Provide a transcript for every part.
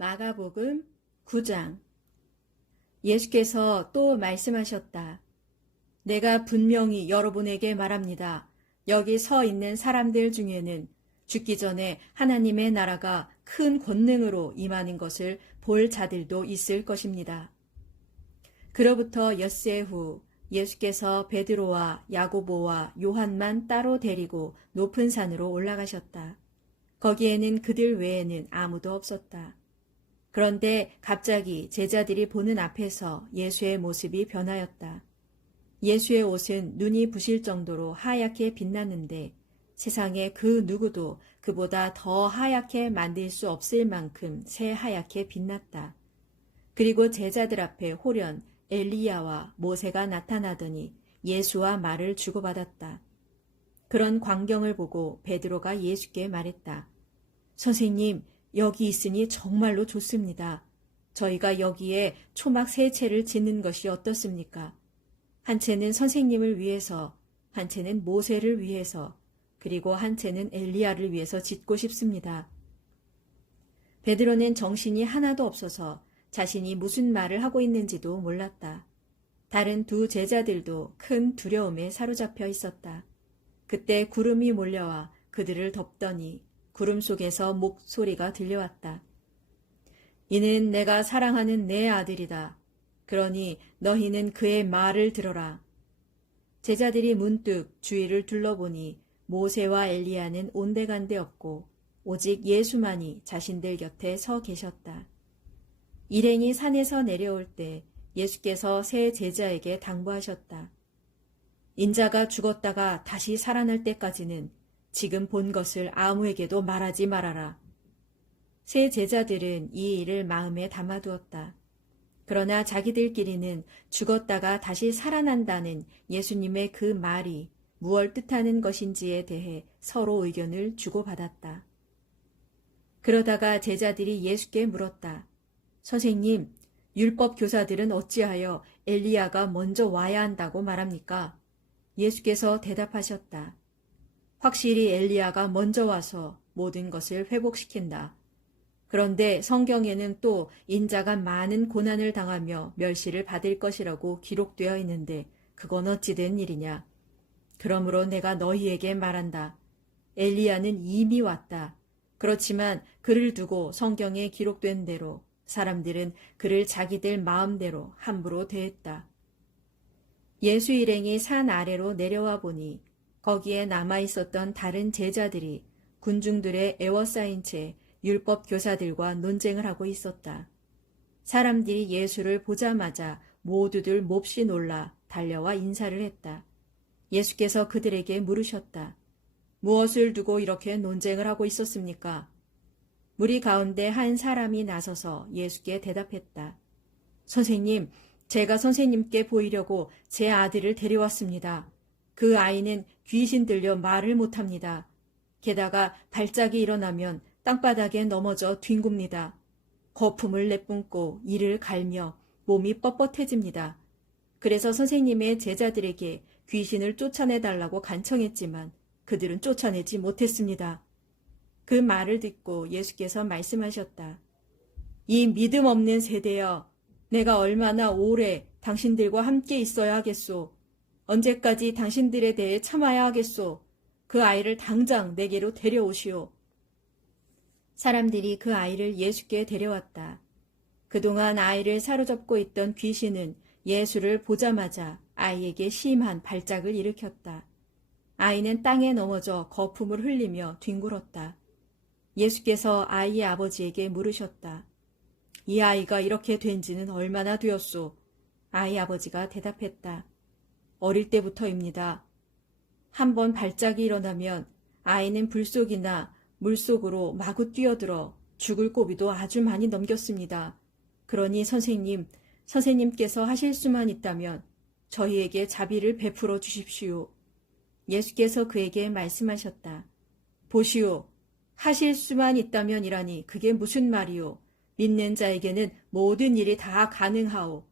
마가복음 9장. 예수께서 또 말씀하셨다. 내가 분명히 여러분에게 말합니다. 여기 서 있는 사람들 중에는 죽기 전에 하나님의 나라가 큰 권능으로 임하는 것을 볼 자들도 있을 것입니다. 그로부터 엿새 후 예수께서 베드로와 야고보와 요한만 따로 데리고 높은 산으로 올라가셨다. 거기에는 그들 외에는 아무도 없었다. 그런데 갑자기 제자들이 보는 앞에서 예수의 모습이 변하였다. 예수의 옷은 눈이 부실 정도로 하얗게 빛났는데 세상에 그 누구도 그보다 더 하얗게 만들 수 없을 만큼 새하얗게 빛났다. 그리고 제자들 앞에 홀연 엘리야와 모세가 나타나더니 예수와 말을 주고받았다. 그런 광경을 보고 베드로가 예수께 말했다. 선생님, 여기 있으니 정말로 좋습니다. 저희가 여기에 초막 세 채를 짓는 것이 어떻습니까? 한 채는 선생님을 위해서, 한 채는 모세를 위해서, 그리고 한 채는 엘리야를 위해서 짓고 싶습니다. 베드로는 정신이 하나도 없어서 자신이 무슨 말을 하고 있는지도 몰랐다. 다른 두 제자들도 큰 두려움에 사로잡혀 있었다. 그때 구름이 몰려와 그들을 덮더니 구름 속에서 목소리가 들려왔다. 이는 내가 사랑하는 내 아들이다. 그러니 너희는 그의 말을 들어라. 제자들이 문득 주위를 둘러보니 모세와 엘리야는 온데간데 없고 오직 예수만이 자신들 곁에 서 계셨다. 일행이 산에서 내려올 때 예수께서 세 제자에게 당부하셨다. 인자가 죽었다가 다시 살아날 때까지는 지금 본 것을 아무에게도 말하지 말아라. 세 제자들은 이 일을 마음에 담아두었다. 그러나 자기들끼리는 죽었다가 다시 살아난다는 예수님의 그 말이 무엇을 뜻하는 것인지에 대해 서로 의견을 주고받았다. 그러다가 제자들이 예수께 물었다. 선생님, 율법 교사들은 어찌하여 엘리야가 먼저 와야 한다고 말합니까? 예수께서 대답하셨다. 확실히 엘리야가 먼저 와서 모든 것을 회복시킨다. 그런데 성경에는 또 인자가 많은 고난을 당하며 멸시를 받을 것이라고 기록되어 있는데 그건 어찌 된 일이냐. 그러므로 내가 너희에게 말한다. 엘리야는 이미 왔다. 그렇지만 그를 두고 성경에 기록된 대로 사람들은 그를 자기들 마음대로 함부로 대했다. 예수 일행이 산 아래로 내려와 보니 거기에 남아있었던 다른 제자들이 군중들의 에워싸인 채 율법 교사들과 논쟁을 하고 있었다. 사람들이 예수를 보자마자 모두들 몹시 놀라 달려와 인사를 했다. 예수께서 그들에게 물으셨다. 무엇을 두고 이렇게 논쟁을 하고 있었습니까? 무리 가운데 한 사람이 나서서 예수께 대답했다. 선생님, 제가 선생님께 보이려고 제 아들을 데려왔습니다. 그 아이는 귀신 들려 말을 못합니다. 게다가 발작이 일어나면 땅바닥에 넘어져 뒹굽니다. 거품을 내뿜고 이를 갈며 몸이 뻣뻣해집니다. 그래서 선생님의 제자들에게 귀신을 쫓아내달라고 간청했지만 그들은 쫓아내지 못했습니다. 그 말을 듣고 예수께서 말씀하셨다. 이 믿음 없는 세대여, 내가 얼마나 오래 당신들과 함께 있어야 하겠소. 언제까지 당신들에 대해 참아야 하겠소. 그 아이를 당장 내게로 데려오시오. 사람들이 그 아이를 예수께 데려왔다. 그동안 아이를 사로잡고 있던 귀신은 예수를 보자마자 아이에게 심한 발작을 일으켰다. 아이는 땅에 넘어져 거품을 흘리며 뒹굴었다. 예수께서 아이의 아버지에게 물으셨다. 이 아이가 이렇게 된 지는 얼마나 되었소? 아이 아버지가 대답했다. 어릴 때부터입니다. 한번 발작이 일어나면 아이는 불속이나 물속으로 마구 뛰어들어 죽을 고비도 아주 많이 넘겼습니다. 그러니 선생님께서 하실 수만 있다면 저희에게 자비를 베풀어 주십시오. 예수께서 그에게 말씀하셨다. 보시오. 하실 수만 있다면이라니 그게 무슨 말이오. 믿는 자에게는 모든 일이 다 가능하오.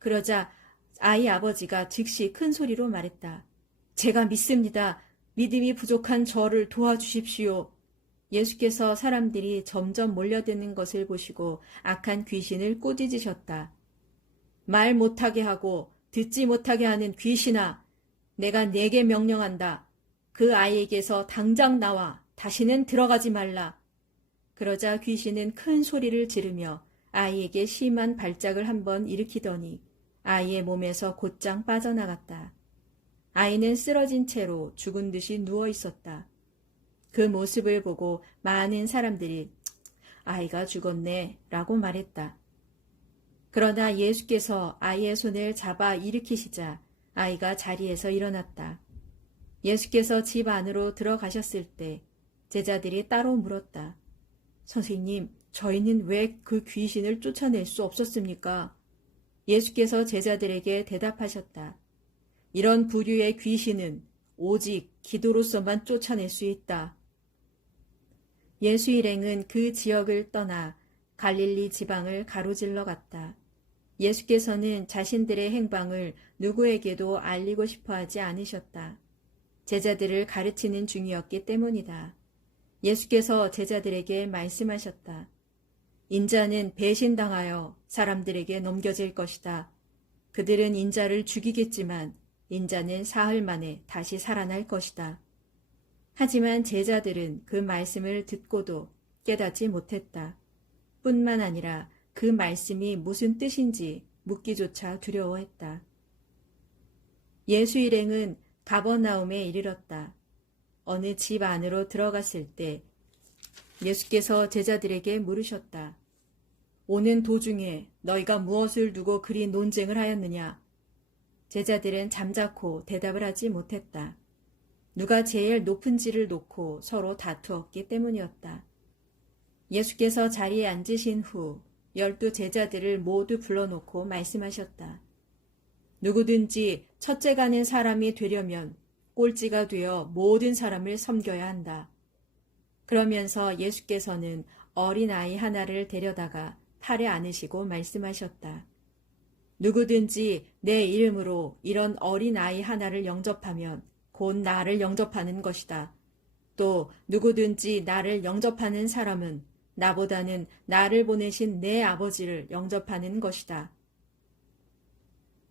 그러자 아이 아버지가 즉시 큰 소리로 말했다. 제가 믿습니다. 믿음이 부족한 저를 도와주십시오. 예수께서 사람들이 점점 몰려드는 것을 보시고 악한 귀신을 꾸짖으셨다. 말 못하게 하고 듣지 못하게 하는 귀신아, 내가 네게 명령한다. 그 아이에게서 당장 나와 다시는 들어가지 말라. 그러자 귀신은 큰 소리를 지르며 아이에게 심한 발작을 한번 일으키더니 아이의 몸에서 곧장 빠져나갔다. 아이는 쓰러진 채로 죽은 듯이 누워 있었다. 그 모습을 보고 많은 사람들이 아이가 죽었네 라고 말했다. 그러나 예수께서 아이의 손을 잡아 일으키시자 아이가 자리에서 일어났다. 예수께서 집 안으로 들어가셨을 때 제자들이 따로 물었다. 선생님, 저희는 왜 그 귀신을 쫓아낼 수 없었습니까? 예수께서 제자들에게 대답하셨다. 이런 부류의 귀신은 오직 기도로서만 쫓아낼 수 있다. 예수 일행은 그 지역을 떠나 갈릴리 지방을 가로질러 갔다. 예수께서는 자신들의 행방을 누구에게도 알리고 싶어 하지 않으셨다. 제자들을 가르치는 중이었기 때문이다. 예수께서 제자들에게 말씀하셨다. 인자는 배신당하여 사람들에게 넘겨질 것이다. 그들은 인자를 죽이겠지만 인자는 사흘 만에 다시 살아날 것이다. 하지만 제자들은 그 말씀을 듣고도 깨닫지 못했다. 뿐만 아니라 그 말씀이 무슨 뜻인지 묻기조차 두려워했다. 예수 일행은 가버나움에 이르렀다. 어느 집 안으로 들어갔을 때 예수께서 제자들에게 물으셨다. 오는 도중에 너희가 무엇을 두고 그리 논쟁을 하였느냐? 제자들은 잠자코 대답을 하지 못했다. 누가 제일 높은지를 놓고 서로 다투었기 때문이었다. 예수께서 자리에 앉으신 후 12 제자들을 모두 불러놓고 말씀하셨다. 누구든지 첫째 가는 사람이 되려면 꼴찌가 되어 모든 사람을 섬겨야 한다. 그러면서 예수께서는 어린아이 하나를 데려다가 팔에 안으시고 말씀하셨다. 누구든지 내 이름으로 이런 어린아이 하나를 영접하면 곧 나를 영접하는 것이다. 또 누구든지 나를 영접하는 사람은 나보다는 나를 보내신 내 아버지를 영접하는 것이다.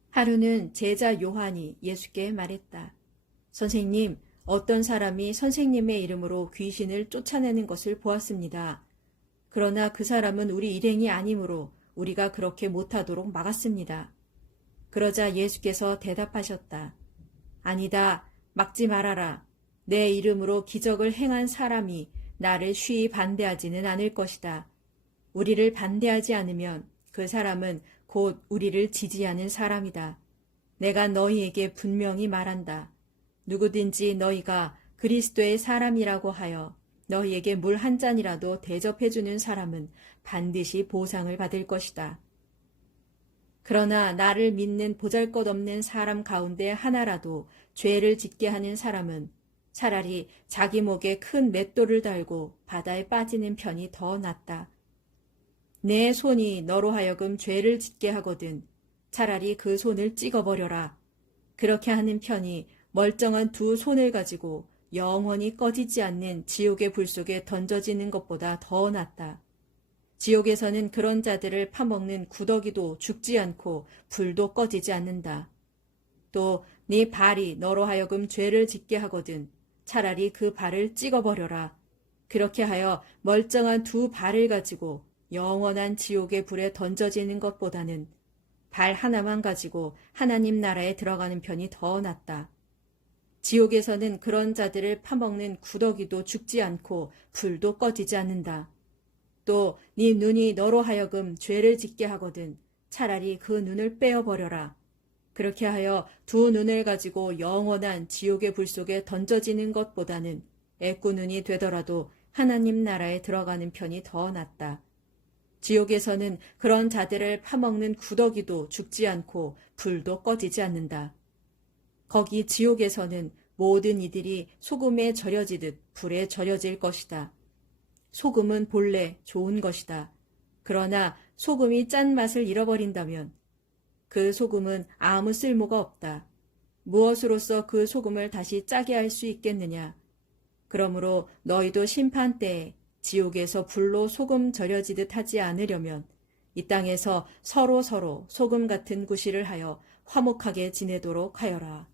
하루는 제자 요한이 예수께 말했다. 선생님, 어떤 사람이 선생님의 이름으로 귀신을 쫓아내는 것을 보았습니다. 그러나 그 사람은 우리 일행이 아니므로 우리가 그렇게 못하도록 막았습니다. 그러자 예수께서 대답하셨다. 아니다, 막지 말아라. 내 이름으로 기적을 행한 사람이 나를 쉬이 반대하지는 않을 것이다. 우리를 반대하지 않으면 그 사람은 곧 우리를 지지하는 사람이다. 내가 너희에게 분명히 말한다. 누구든지 너희가 그리스도의 사람이라고 하여 너희에게 물 한 잔이라도 대접해주는 사람은 반드시 보상을 받을 것이다. 그러나 나를 믿는 보잘것없는 사람 가운데 하나라도 죄를 짓게 하는 사람은 차라리 자기 목에 큰 맷돌을 달고 바다에 빠지는 편이 더 낫다. 내 손이 너로 하여금 죄를 짓게 하거든 차라리 그 손을 찍어버려라. 그렇게 하는 편이 멀쩡한 2 손을 가지고 영원히 꺼지지 않는 지옥의 불 속에 던져지는 것보다 더 낫다. 지옥에서는 그런 자들을 파먹는 구더기도 죽지 않고 불도 꺼지지 않는다. 또 네 발이 너로 하여금 죄를 짓게 하거든 차라리 그 발을 찍어버려라. 그렇게 하여 멀쩡한 2 발을 가지고 영원한 지옥의 불에 던져지는 것보다는 발 하나만 가지고 하나님 나라에 들어가는 편이 더 낫다. 지옥에서는 그런 자들을 파먹는 구더기도 죽지 않고 불도 꺼지지 않는다. 또 네 눈이 너로 하여금 죄를 짓게 하거든 차라리 그 눈을 빼어버려라. 그렇게 하여 2 눈을 가지고 영원한 지옥의 불 속에 던져지는 것보다는 애꾸눈이 되더라도 하나님 나라에 들어가는 편이 더 낫다. 지옥에서는 그런 자들을 파먹는 구더기도 죽지 않고 불도 꺼지지 않는다. 거기 지옥에서는 모든 이들이 소금에 절여지듯 불에 절여질 것이다. 소금은 본래 좋은 것이다. 그러나 소금이 짠맛을 잃어버린다면 그 소금은 아무 쓸모가 없다. 무엇으로써 그 소금을 다시 짜게 할 수 있겠느냐? 그러므로 너희도 심판 때에 지옥에서 불로 소금 절여지듯 하지 않으려면 이 땅에서 서로 소금 같은 구실을 하여 화목하게 지내도록 하여라.